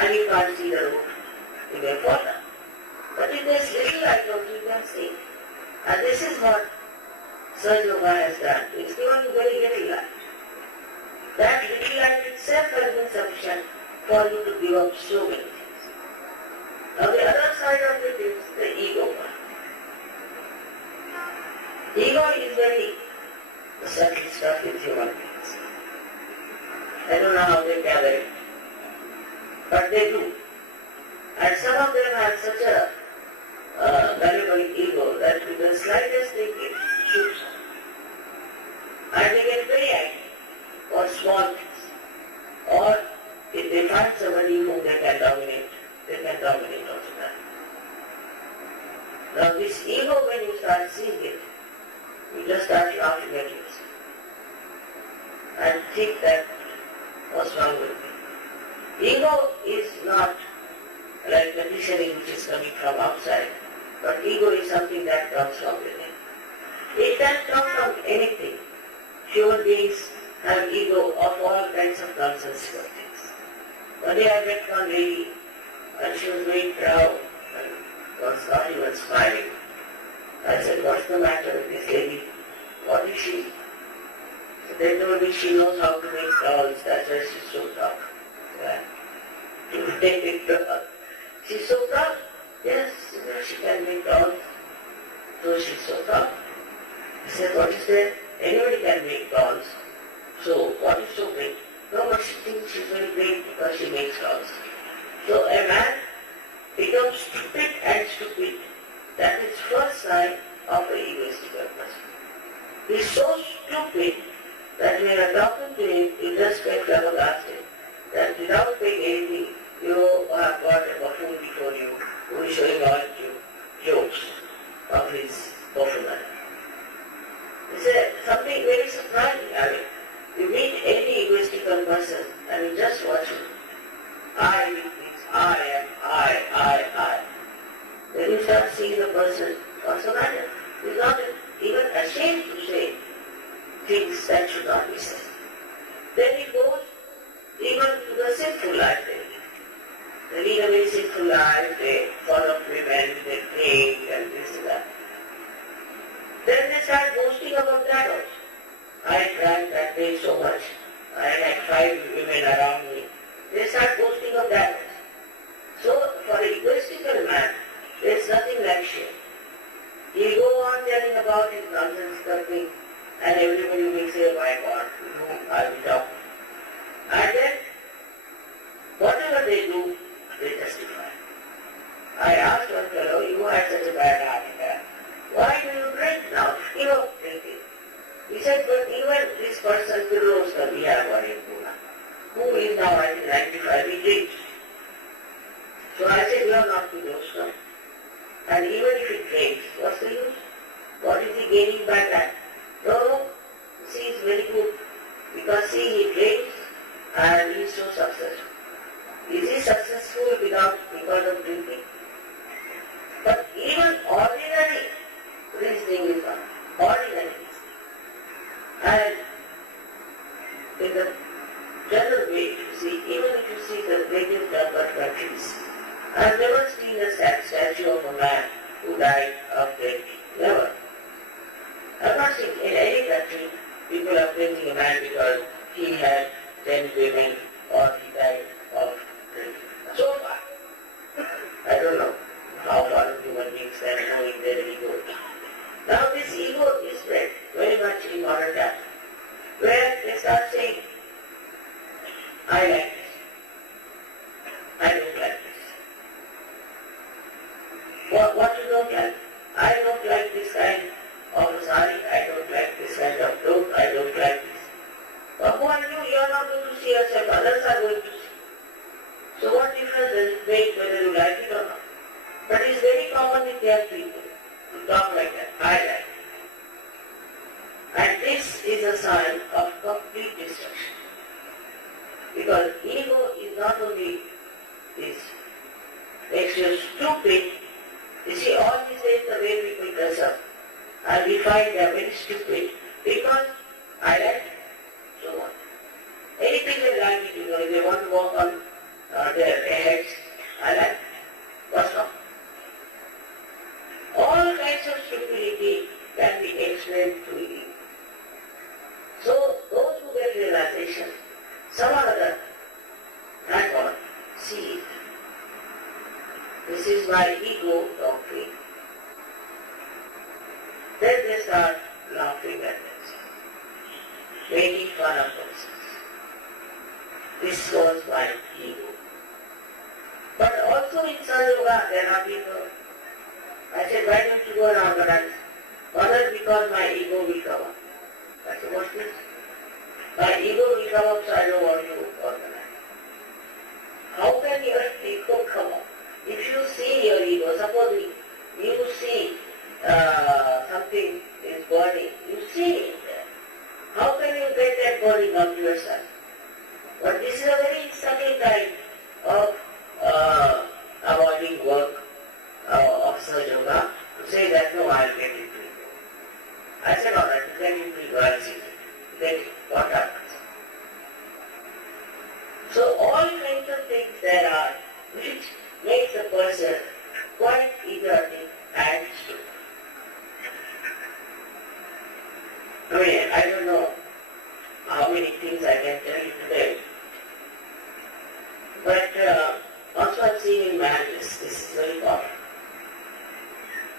and you can't see the road, you may fall down. But if there's little light also you can see. And this is what Sir Yoga has done. It's given you very little light. That little light itself has been sufficient for you to give up so many things. Now the other side of it is the ego one. Ego is very subtle stuff with human beings. I don't know how they gather it, but they do. And some of them have such a valuable ego that with the slightest thing it shoots up. And they get very angry for small things. Or if they find somebody whom they can dominate also that. Now this ego, when you start seeing it, you just start laughing at yourself and think that what's wrong with me? Ego is not like conditioning which is coming from outside, but ego is something that comes from within. It can come from anything. Human beings have ego of all kinds of nonsensical things. One day I met one lady and she was very proud and was not even smiling. I said, what's the matter with this lady? What is she? So they told me she knows how to make dolls, that's why she's so proud. Yeah. To make dolls. She's so proud. Yes, she can make dolls. So she's so proud. I said, what is there? Anybody can make dolls. So what is so great? No, but she thinks she's very great because she makes dolls. So a man becomes stupid and stupid. That is first sign of an egoistical person. He's so stupid that when you're talking to him, you just get flabbergasted. That without paying anything, you have got a buffoon before you who is showing all you jokes of his buffoonery. It's something very surprising. I mean, you meet any egoistical person and you just watch him. I do things, I am, I. Then you start seeing the person, what's the matter? He's not even ashamed to say things that should not be said. Then he goes even to the sinful life they lead. They lead a very sinful life, they follow women, they drink and this and that. Then they start boasting about that also. I drank that day so much, I had 5 women around me. They start boasting of that also. So for an egoistical man, there is nothing like shame. He go on telling about his nonsensical thing, and everybody will say, my God, with whom are we talking? And then, whatever they do, they justify. I asked one fellow, you had such a bad heart attack. Why do you drink now? You know, drinking. He said, but even this person, Kirloskar, we have one in Pune, who is now, I think, 95, he drinks. So I said, you are not Kirloskar. And even if he drinks, what's the use? What is he gaining by that? No, see, it's very good. Because see, he drinks and he is so successful. Is he successful because of drinking? But even ordinary reasoning is not. Ordinary reasoning. And in the general way, you see, even if you see the native developed countries, I've never seen a statue of a man who died of drinking. Never. I've not seen in any country people are praising a man because he had 10 women or he died of drinking. So far. I don't know how far human beings can know in their ego. Now this ego is spread very much in modern times, where they start saying, I like this. I don't like this. What you don't like? I don't like this kind of sari, I don't like this kind of cloth, I don't like this. But who are you? You are not going to see yourself, others are going to see. So what difference does it make whether you like it or not? But it's very common with young people to talk like that. I like it. And this is a sign of complete destruction. Because ego is not only this, makes you stupid. You see, all these days the way people dress up, and we find they are very stupid because I like it. So what? Anything they like it, if they want to walk on are there ahead. I like. What's wrong? All kinds of stupidity can be explained to you. So those who get realization, some other, thank God, see it. This is my ego doctrine. Then they start laughing at themselves, making fun of themselves. This was my ego. But also in Sahaja Yoga, there are people. I said, why don't you go and organize? Mother, because my ego will come up. I said, what's this? My ego will come up, so I don't want to organize. How can your ego come up? If you see your ego, suppose you see something is burning, you see it there. How can you get that burning up to yourself? But this is a very subtle type of avoiding work of Sahaja Yoga to say that no, I'll get into it. I said, all right, get into it, I'll see it. Get it, what happens? So all kinds of things there are which makes a person quite idiotic and stupid. I mean, I don't know how many things I can tell you today. But also I'm seeing in marriages, this is very common.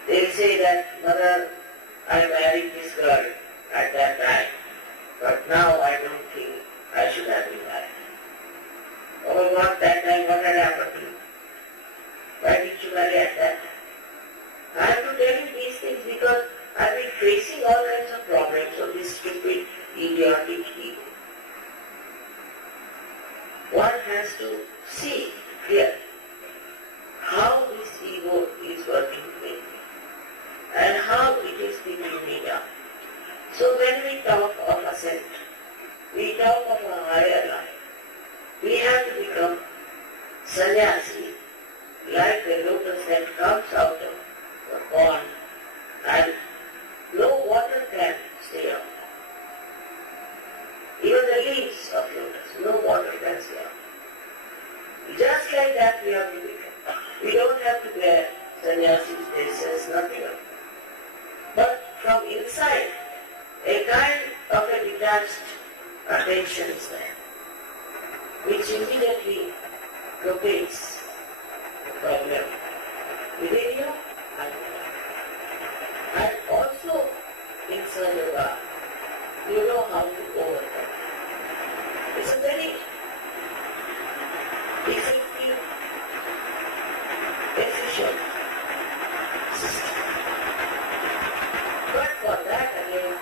They say that, mother, I married this girl at that time, but now I don't think I should have been married. Oh, what that time, what had happened to you? Why did you marry at that time? I have to tell you these things because I've been facing all kinds of problems of this stupid, idiotic ego. One has to see clearly how this ego is working with me and how it is bringing me down. So when we talk of ascent, we talk of a higher life. We have to become sannyasi, like the lotus that comes out of the pond and no water can stay on. Even the leaves of lotus, no water can stay on. Just like that we have to become. We don't have to wear sannyasi's dresses, nothing else. But from inside, a kind of a detached attention is there, which immediately locates the problem within you and without. And also in Sahaja Yoga, you know how to overcome. It's a very effective, efficient system. But for that again,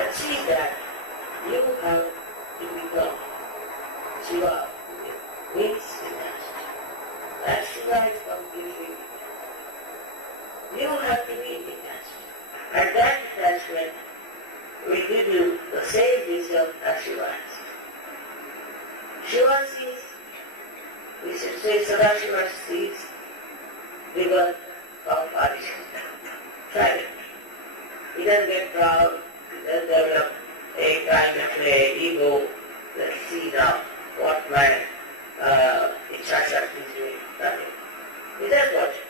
achieve that, you have to become Shiva, means detached. That Shiva is completely detached. You have to be detached. And that detachment will give you the same wisdom as Shiva has. Shiva sees, we should say Sadashiva sees the birth of Adishanta. Silent. He doesn't get proud, he doesn't develop a kind of a ego that see now what my Ichhashakti is doing. Nothing. He does watch it.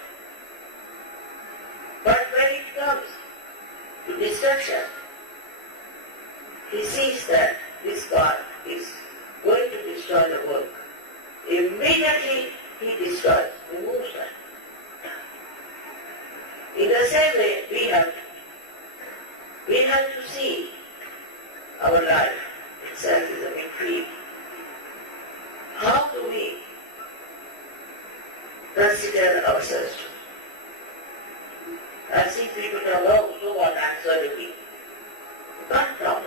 But when it comes to destruction, he sees that this God is going to destroy the world. Immediately he destroys, removes that. In the same way, we have to see our life itself is a big field. How do we consider ourselves? I see people talk, oh, so what, I'm sorry. You can't talk.